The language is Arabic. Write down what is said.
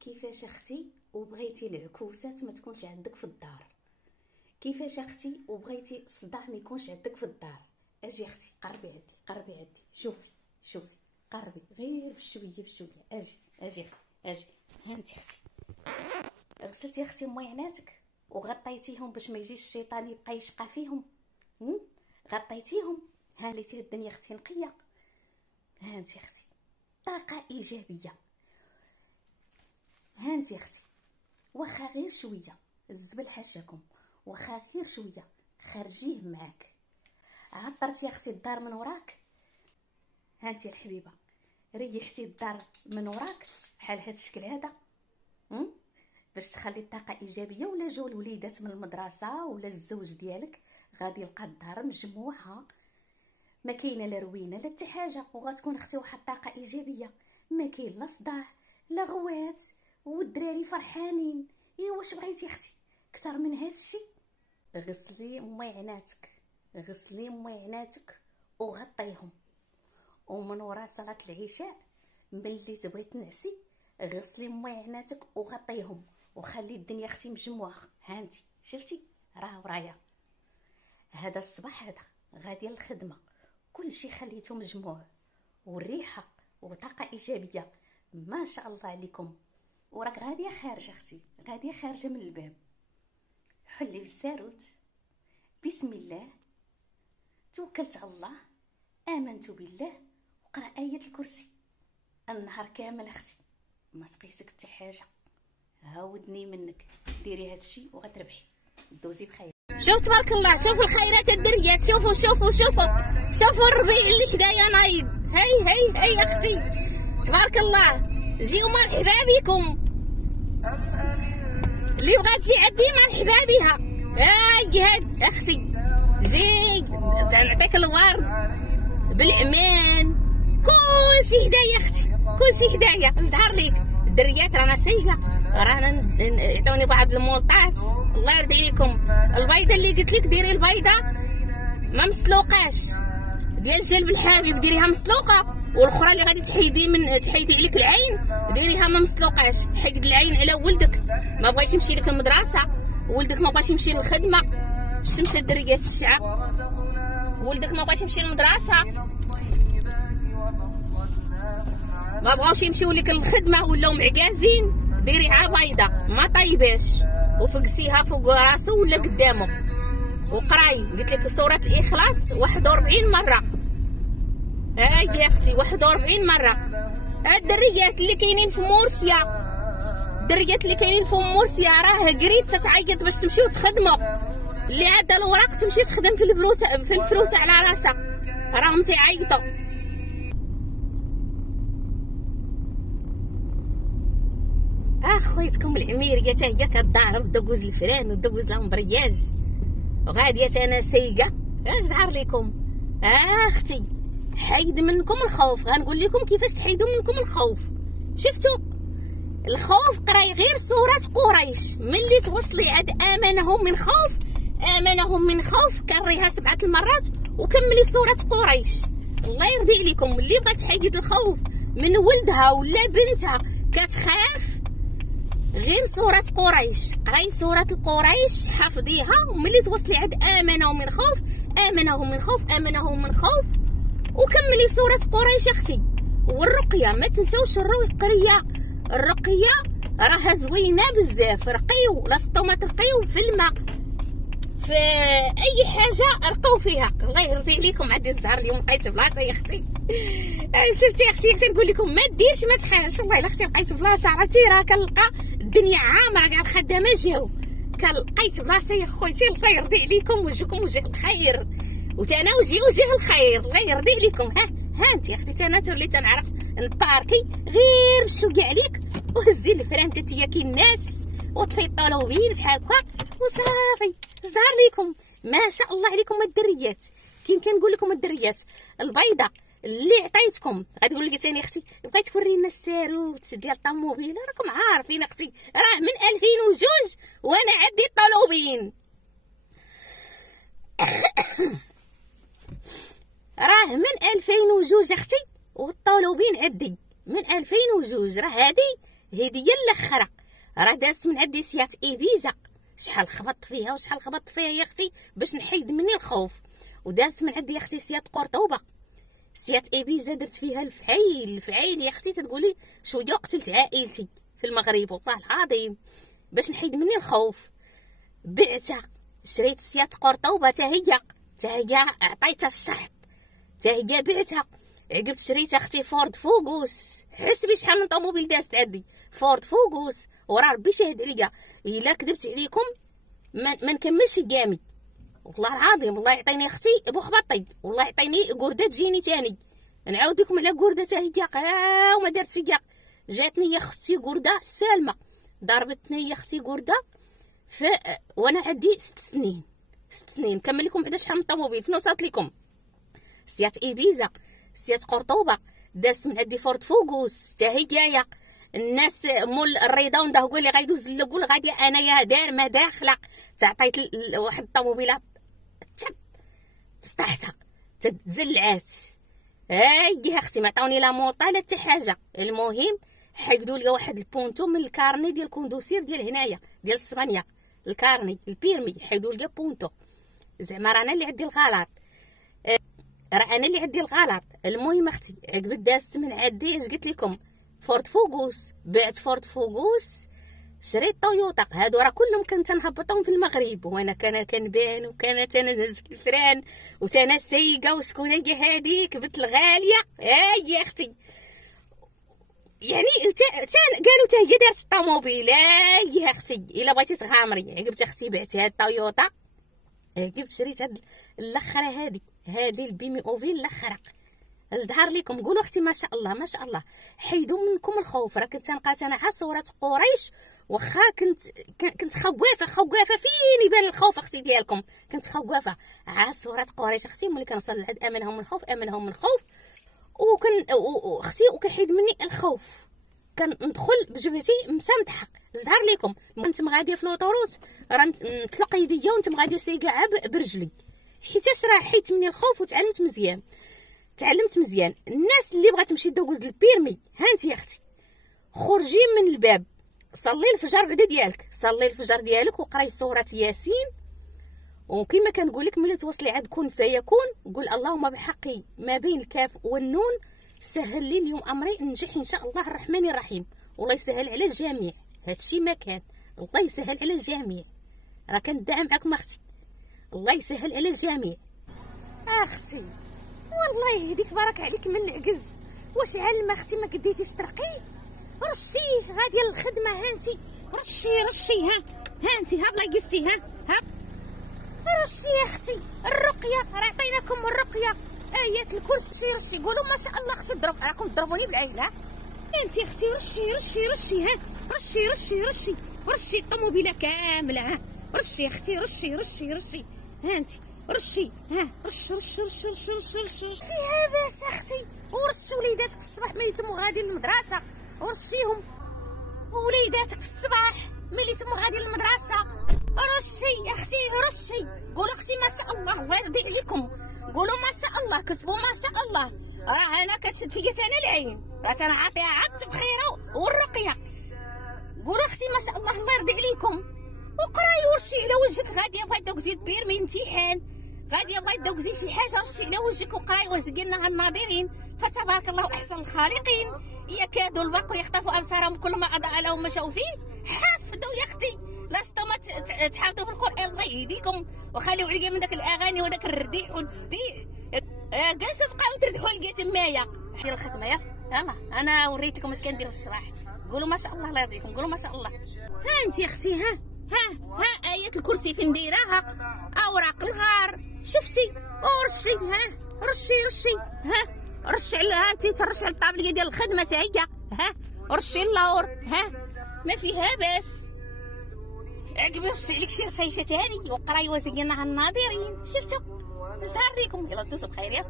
كيفاش اختي وبغيتي العكوسات ما تكونش عندك في الدار؟ كيفاش اختي وبغيتي الصداع ما يكونش عندك في الدار؟ اجي اختي، قربي عندي، قربي عندي، شوفي قربي غير بشويه بشويه. اجي اختي، اجي. هانتي اختي، غسلتي اختي مويعناتك وغطيتيهم باش ما يجيش الشيطان يبقى يشقى فيهم؟ غطيتيهم؟ هانتي الدنيا اختي نقيه. هانتي اختي طاقه ايجابيه. هانتي اختي واخا غير شويه الزبل حاشاكم، واخا غير شويه خرجيه معاك. عطرتي اختي الدار من وراك؟ هانتي الحبيبه ريحتي الدار من وراك بحال هاد الشكل هذا باش تخلي الطاقه ايجابيه. ولا جاو الوليدات من المدرسه ولا الزوج ديالك غادي يلقى الدار مجموعه، ما كاينه لا روينه لا حتى حاجه، وغتكون اختي واحد الطاقه ايجابيه. ما كاين لا صداع لا غوات والدراري فرحانين. ايوا واش بغيتي اختي اكثر من هذا الشيء؟ غسلي مويعناتك وغطيهم، ومن وراء صلاه العشاء ملي تبغي تنعسي غسلي مويعناتك وغطيهم وخلي الدنيا اختي مجموعه. هانتي شفتي راه ورايا هذا الصباح هذا غادي للخدمه، كلشي خليته مجموع والريحه وطاقه ايجابيه ما شاء الله عليكم. وراك غاديه خارجه اختي، غاديه خارجه من الباب. حلي بالساروت، بسم الله، توكلت على الله، امنت بالله، وقرا ايه الكرسي النهار كامل اختي. ما تقيسك حتى حاجه، هاودني منك ديري هادشي وغتربحي. دوزي بخير. شوف تبارك الله، شوفوا الخيرات الدريات، شوفوا الربيع اللي حدايا نايض. هاي اختي تبارك الله، جيو مرحبا بكم. اللي بغات تجي عندي مرحبا بها. هاي هاد اختي جي نعطيك الورد بالعمان، كلشي هدايا اختي، كلشي هدايا. واش ظهر ليك الدريات؟ رانا سايقه، رانا يعطوني بعض المولطات. الله يرضي عليكم. البيضه اللي قلت لك ديري البيضه ما مسلوقاش ديال جلب الحبيب، ديريها مسلوقه. والاخرى اللي غادي تحيدي عليك العين ديريها ما مسلوقاش. حيد العين على ولدك ما بغاش يمشي لك المدرسه، ولدك ما بغاش يمشي للخدمه. الشمشه الدريات الشعب، ولدك ما بغاش يمشي للمدرسه، ما بغاوش يمشيو لك للخدمه ولاو معكازين. ديريها بيضه ما طيباش وفقسيها فوق راسو ولا قدامه. وقراي قلت لك سوره الاخلاص 41 مره. هاي يا اختي 41 مره. الدريات اللي كاينين في مرسيا، الدريات اللي كاينين في مرسيا راه قريت تتعيط باش تمشيو تخدموا. اللي عندها الوراق تمشي تخدم في الفلوس على راسها، راهم تيعيطوا. خويتكم العميريه حتى هي كضارب دوز الفران ودوز الامبرياج وغاديه انا سايقه. اش ظهر لكم؟ اختي حيد منكم الخوف. غنقول لكم كيفاش تحيدوا منكم الخوف. شفتوا الخوف؟ قراي غير سوره قريش ملي توصلي عند امنهم من خوف كريها 7 المرات وكملي سوره قريش. الله يرضي عليكم. اللي بغات تحيد الخوف من ولدها ولا بنتها كتخاف غير سورة قريش، قراي سورة قريش حفظيها، وملي توصلي عند آمنهم من خوف وكملي سورة قريش اختي. والرقية ما تنساوش الرقية راها زوينة بزاف. رقيو لا ما ترقيو في الماء، في اي حاجة رقيو فيها. الله يرضي عليكم. عندي الزهر اليوم لقيت بلاصة يا اختي. شفتي اختي كنقول لكم ما ديرش ما تخافش. والله الا اختي لقيت بلاصة عرفتي راه كنلقى الدنيا عامره كاع الخدامه جاو، لقيت بلاصه يا خويتي. الله يرضي عليكم وجهكم وجه الخير، وتانا وجه الخير. الله يرضي عليكم. ها انت اختي تانا تولي تنعرف نباركي غير بشويه عليك وهزي الفران تياكي الناس وطفي الطالوبين بحال هكا وصافي. ظهر لكم ما شاء الله عليكم الدريات. كنقول لكم الدريات البيضه اللي عطيتكم غادي نقول لك ثاني اختي بغيت تورينا الساروت ديال الطوموبيل. راكم عارفين اختي راه من 2002 وانا عندي الطوموبيل. راه من 2002 اختي والطوموبيل عندي من 2002. راه هادي هديه الاخره راه دازت من عندي سيات ايبيزا، شحال خبطت فيها وشحال خبطت فيها يا اختي باش نحيد مني الخوف. ودازت من عندي يا اختي سيات قرطوبه، سيات ايبيزا درت فيها الفعيل يا اختي تتقولي شويه قتلت عائلتي في المغرب والله العظيم باش نحيد مني الخوف. بعتها شريت سيات قرطوبه حتى هي عطيتها الشحط، حتى هي بعتها. عقبت شريت اختي فورد فوكوس، حسبي شحال من طوموبيل دازت عندي فورد فوكوس، وراه ربي شاهد عليا الا كذبت عليكم ما نكملش كامي والله العظيم. والله يعطيني اختي بوخبطي، والله يعطيني قرده تجيني تاني نعاود لكم على قرده حتى هي وما دارت فيا. جاتني يا اختي قرده سالمه، ضربتني يا اختي قرده وانا عندي 6 سنين. كمل لكم بعدا شحال من طوموبيل فين وصلت لكم. سيات ايبيزا، سيات قرطوبه، دازت من عندي فورد فوكوس حتى هي. الناس مول الريضه ونده قول لي غيدوز اللقول غادي انايا دار ما داخله تعطيت واحد الطوموبيله تستحتها تتزلعات. يا اختي ما عطاوني لا موطه لا حتى حاجه. المهم حيدوا لي واحد البونتو من الكارني ديال كوندوسير ديال هنايا ديال اسبانيا، الكارني البيرمي حيدوا لي بونتو. زعما راه انا اللي عندي الغلط، راه انا اللي عندي الغلط. المهم اختي عقبت دازت من عندي اش قلت لكم فورد فوكوس، بعت فورد فوكوس شريت تويوتا. هادو راه كلهم كنت نهبطهم في المغرب وانا كنبان وكانت انا نهز في الفران وتانا سايقه وشكون هي هذيك بنت الغاليه. يا اختي يعني قالوا حتى هي دارت الطوموبيل. يا اختي الا بغيتي تغامري. عقبت اختي بعت هاد التويوتا، عقبت شريت هاد الاخره هذه البيمي اوفيل الاخره. ظهر لكم قولوا اختي ما شاء الله ما شاء الله، حيدوا منكم الخوف. راه كنت نلقات انا على صوره قريش واخا كنت خوافه فين يبان الخوف اختي ديالكم. كنت خوافه على صوره قريش اختي ملي كنوصل لعند امنهم من الخوف اختي وكنحيد مني الخوف. كندخل بجبهتي مسامحه. ظهر لكم كنت مغاديه في لوطوروت راه نطلق يديا وانت مغاديه سايقه برجلي حيتاش راه حيت مني الخوف وتعلمت مزيان. الناس اللي بغات تمشي دوز البيرمي هانتي يا اختي خرجي من الباب صلي الفجر بعدا ديالك، صلي الفجر ديالك وقراي سوره ياسين. وكما كنقول لك ملي توصلي عند كن فيكون قول اللهم بحق ما بين الكاف والنون سهل لي اليوم امري ننجح ان شاء الله الرحمن الرحيم. والله يسهل على الجميع هادشي ما كان، الله يسهل على الجميع. راه كندعم معكم اختي، الله يسهل على الجميع. اختي والله يهديك بارك عليك من العجز. واش علم اختي ما قديتيش ترقي؟ رشيه غادي للخدمه هانتي رشي هانتي بلا قستي رشي يا اختي. الرقيه راه عطيناكم الرقيه ايات الكرسي رشي. قولوا ما شاء الله اختي راكم تضربوني بالعين. انتي اختي رشي الطوموبيله كامله. رشي اختي رشي هانتي رشي رش فيها باس اختي. ورشي وليداتك في الصباح ملي تمو غادي للمدرسه، ورشيهم وليداتك في الصباح ملي تمو غادي للمدرسه. رشي اختي رشي. قولوا اختي ما شاء الله يرضي عليكم، قولوا ما شاء الله، كتبوا ما شاء الله. راه انا كتشد فيا انا العين، راه انا عاطيها عاد بخيره والرقيه. قولوا اختي ما شاء الله يرضي عليكم. وقراي ورشي على وجهك. غادي بغيت دوزي البيرمي امتحان، غادي بغيت دوزي شي حاجه رشي على وجهك وقراي وزقلنا على الناظرين فتبارك الله احسن الخالقين. يكادوا البرق يخطفوا ابصارهم كلما اضاء لهم مشوا فيه. حفظوا يا اختي لاصتو ما تحافظوا بالقران الله يهديكم وخليو عليا من داك الاغاني وداك الرديح والتصديح. جالسه تبقاو تردحوا لقيت تمايا ديال الختمه. يلا انا وريتكم اش كندير في الصباح. قولوا ما شاء الله الله يرضيكم، قولوا ما شاء الله. انت يا اختي ها آية الكرسي فين دايراها، اوراق الغار شفتي. ورشي رشي رشي على انت ترشي على الطابله ديال الخدمه حتى هي. رشي اللور ما فيها باس. عقبي رشي عليك شي رشيشه تاني وقراي وزيناها الناظرين. شفتوا زهر ليكم. يلا دوزوا بخير.